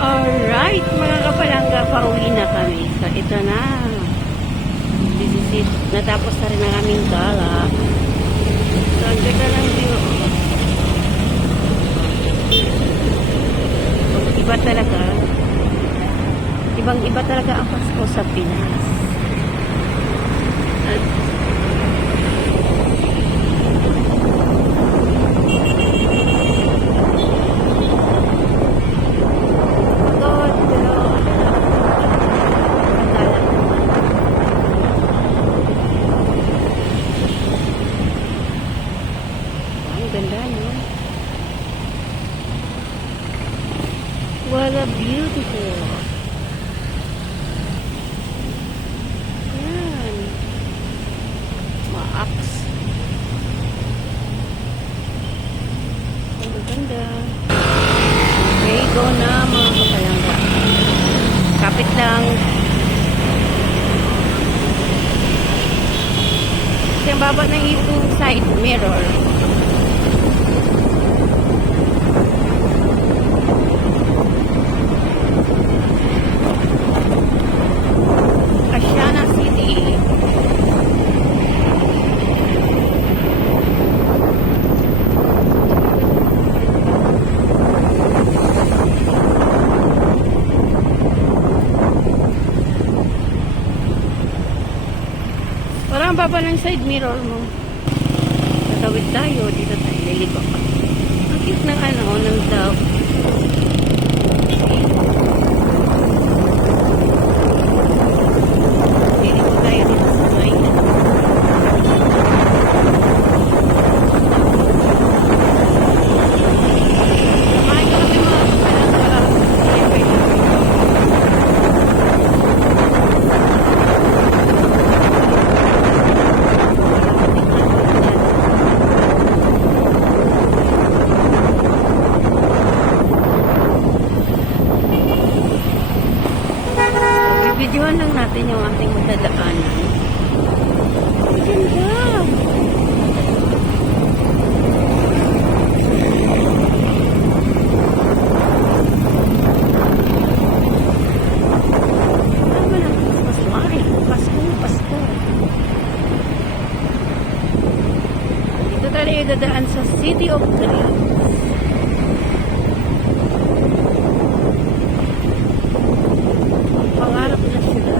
Alright, mga kapalangga, pauwi na kami. So, ito na. This is it. Natapos na rin ang aming gala. So, ang ganda lang view. Iba talaga. Ibang-iba talaga ang Pasko sa Pinas. At ganda, no? What a beautiful. Yan. Maaks. Ang ganda. Okay, go na mga kapalangga. Kapit lang. Kasi ang baba ng itong side mirror. Parang baba ng side mirror mo. Tatawid tayo. Dito tayo. Liliko. Ang cute ng ng dove. Liliko tayo dito sa side. Samahan ko kami mga kapalangga. Videohan lang natin yung ating madadaanan. Ang ganda! Ano lang Christmas light? Pasko, Pasko. Dito tayo dadaan sa City of Dreams. Pangarap na sila.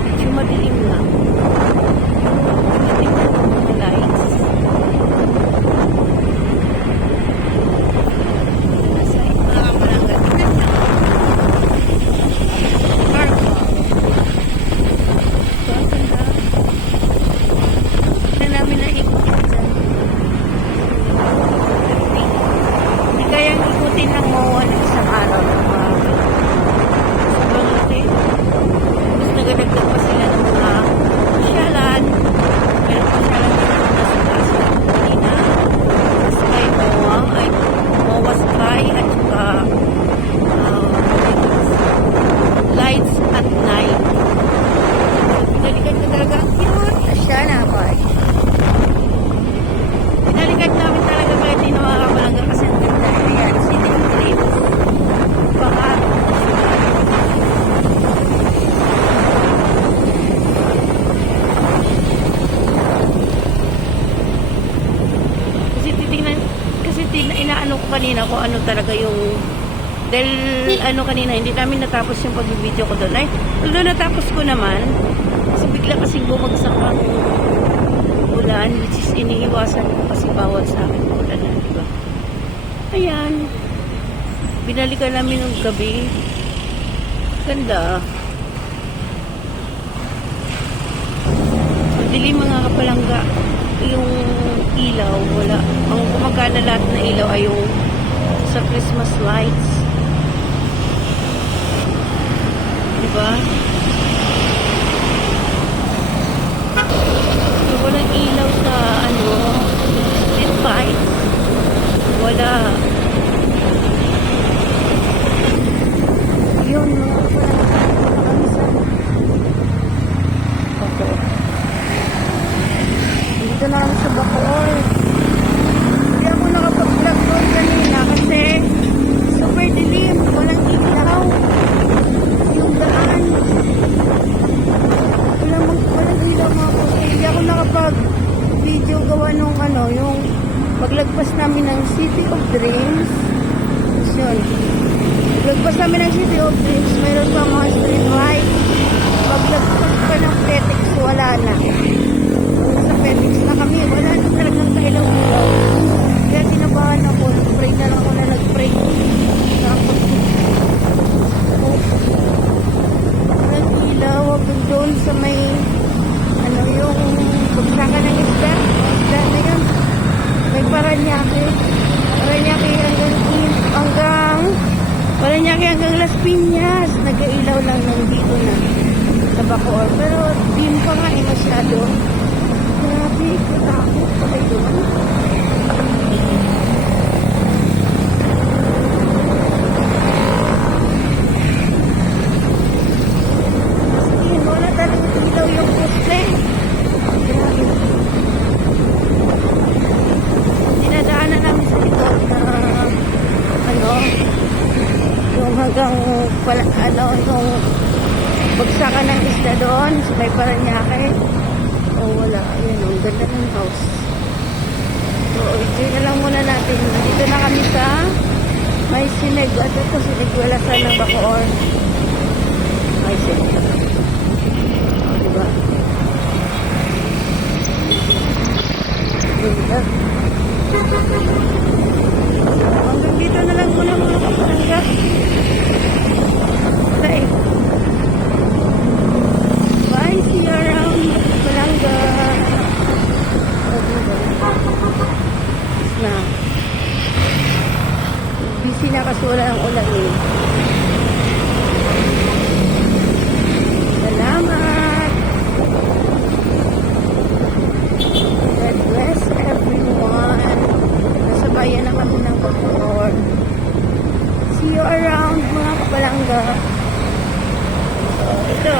Medyo madilim lang. Yung lights. Nasa mga kamalangga. Inaano ko kanina kung ano talaga yung dahil kanina hindi namin natapos yung pag-video ko doon. Ay, although natapos ko naman kasi bigla kasing bumagsak ang ulan, which is iniiwasan ko kasi bawal sa akin ulan na, diba? Ayan, binalikan namin ng gabi. Ganda. Dilim mga kapalangga. Yung ilaw, wala. Ang gumagana lahat na ilaw ay yung sa Christmas lights. Diba? So, walang ilaw sa street lights. Wala. Yun, mga kami ng City of Dreams, meron pa mga street light. Paglagpas pa ng Petix, wala na. Sa Petix na kami, wala na talagang kailaw-ilaw. Kaya tinabahan ako, nag-pray na lang ako na nag-pray. Tapos, walang ilaw, hanggang doon sa may, ano yung, bagsakan ng isda. Isda na yun. May Paranaque. Paranaque hanggang Las Piñas. Nag-ailaw lang ng dito na sa Bacoor. Pero dim pa nga masyado. Grabe, katakot pa kayo doon. Maski, wala talagang ilaw yung poste. Grabe. Dinadaanan namin sa likod na ano, yung hanggang pala, ano, yung bagsakan ng isla doon sa may Paranaque. Wala, ayun, ang ganda ng house. So, enjoy na lang muna natin. Dito na kami sa may Sineg, at ito Sinigwalasan ng Bacoor. May Sineg. Diba? Diba? Hanggang dito na lang muna mga kapalangga. Bye. Bye, see you around Kapalangga. Na. Busy na kasi wala ng ulan eh. Salamat. God bless everyone. Nasa bayan na kami ng Bacoor. See you around mga kapalangga. So, ito.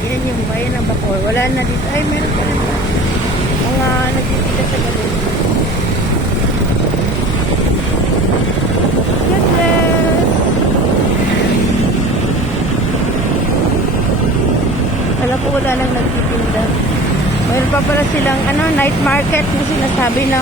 Yan yung bayan ng Bacoor. Wala na dito. Ay, meron pa lang mga nagtitila sa galing. God bless. Alam ko wala lang nagtitinda. Mayroon pa pala silang ano, night market na sinasabi na